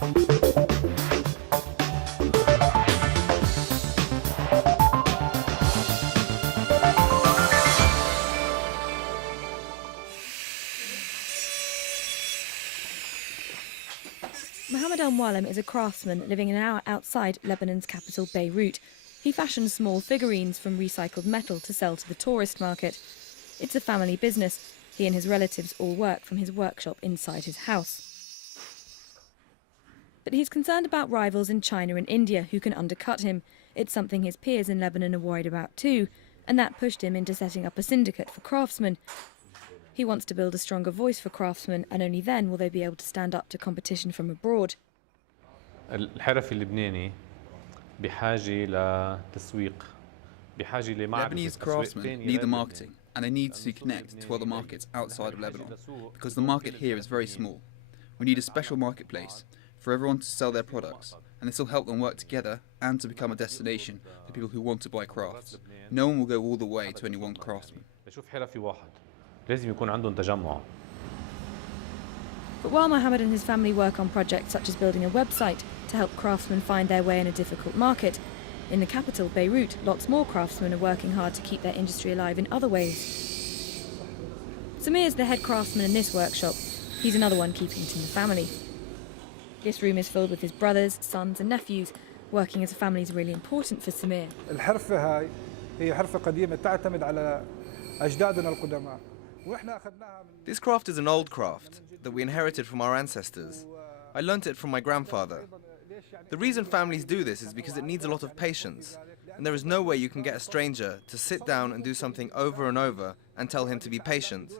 Mohammed Al-Muallim is a craftsman living an hour outside Lebanon's capital, Beirut. He fashions small figurines from recycled metal to sell to the tourist market. It's a family business. He and his relatives all work from his workshop inside his house. But he's concerned about rivals in China and India who can undercut him. It's something his peers in Lebanon are worried about too, and that pushed him into setting up a syndicate for craftsmen. He wants to build a stronger voice for craftsmen, and only then will they be able to stand up to competition from abroad. Lebanese craftsmen need the marketing, and they need to connect to other markets outside of Lebanon, because the market here is very small. We need a special marketplace for everyone to sell their products, and this will help them work together and to become a destination for people who want to buy crafts. No one will go all the way to any one craftsman. But while Mohammed and his family work on projects such as building a website to help craftsmen find their way in a difficult market, in the capital, Beirut, lots more craftsmen are working hard to keep their industry alive in other ways. Samir is the head craftsman in this workshop. He's another one keeping it in the family. This room is filled with his brothers, sons and nephews. Working as a family is really important for Samir. This craft is an old craft that we inherited from our ancestors. I learnt it from my grandfather. The reason families do this is because it needs a lot of patience, and there is no way you can get a stranger to sit down and do something over and over and tell him to be patient.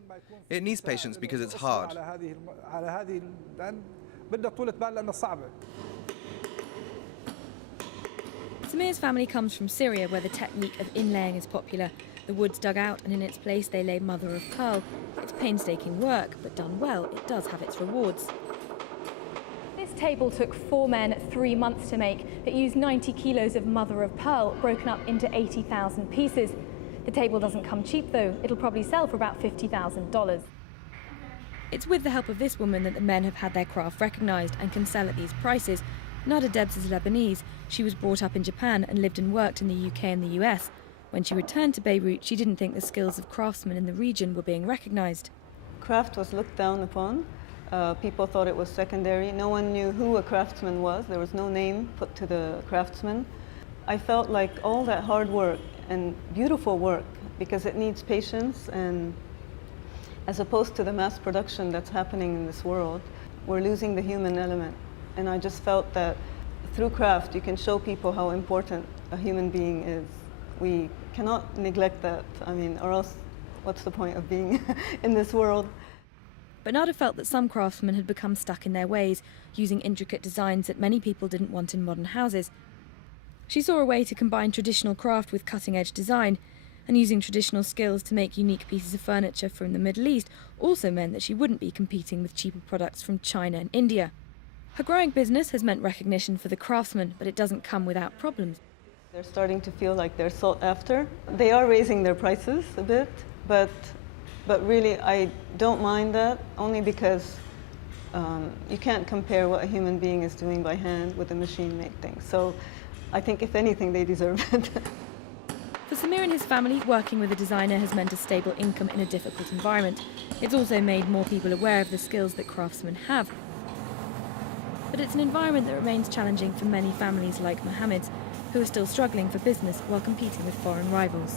It needs patience because it's hard. Samir's family comes from Syria, where the technique of inlaying is popular. The wood's dug out and in its place they lay mother of pearl. It's painstaking work, but done well, it does have its rewards. This table took 4 men 3 months to make. It used 90 kilos of mother of pearl, broken up into 80,000 pieces. The table doesn't come cheap though. It'll probably sell for about $50,000. It's with the help of this woman that the men have had their craft recognised and can sell at these prices. Nada Debs is Lebanese. She was brought up in Japan and lived and worked in the UK and the US. When she returned to Beirut, she didn't think the skills of craftsmen in the region were being recognised. Craft was looked down upon. People thought it was secondary. No one knew who a craftsman was. There was no name put to the craftsman. I felt like all that hard work and beautiful work, because it needs patience, and as opposed to the mass production that's happening in this world, we're losing the human element. And I just felt that through craft, you can show people how important a human being is. We cannot neglect that, or else what's the point of being in this world? But Nada felt that some craftsmen had become stuck in their ways, using intricate designs that many people didn't want in modern houses. She saw a way to combine traditional craft with cutting-edge design, and using traditional skills to make unique pieces of furniture from the Middle East also meant that she wouldn't be competing with cheaper products from China and India. Her growing business has meant recognition for the craftsmen, but it doesn't come without problems. They're starting to feel like they're sought after. They are raising their prices a bit, but really I don't mind that, only because you can't compare what a human being is doing by hand with a machine-made thing. So I think if anything, they deserve it. For Samir and his family, working with a designer has meant a stable income in a difficult environment. It's also made more people aware of the skills that craftsmen have. But it's an environment that remains challenging for many families like Mohammed's, who are still struggling for business while competing with foreign rivals.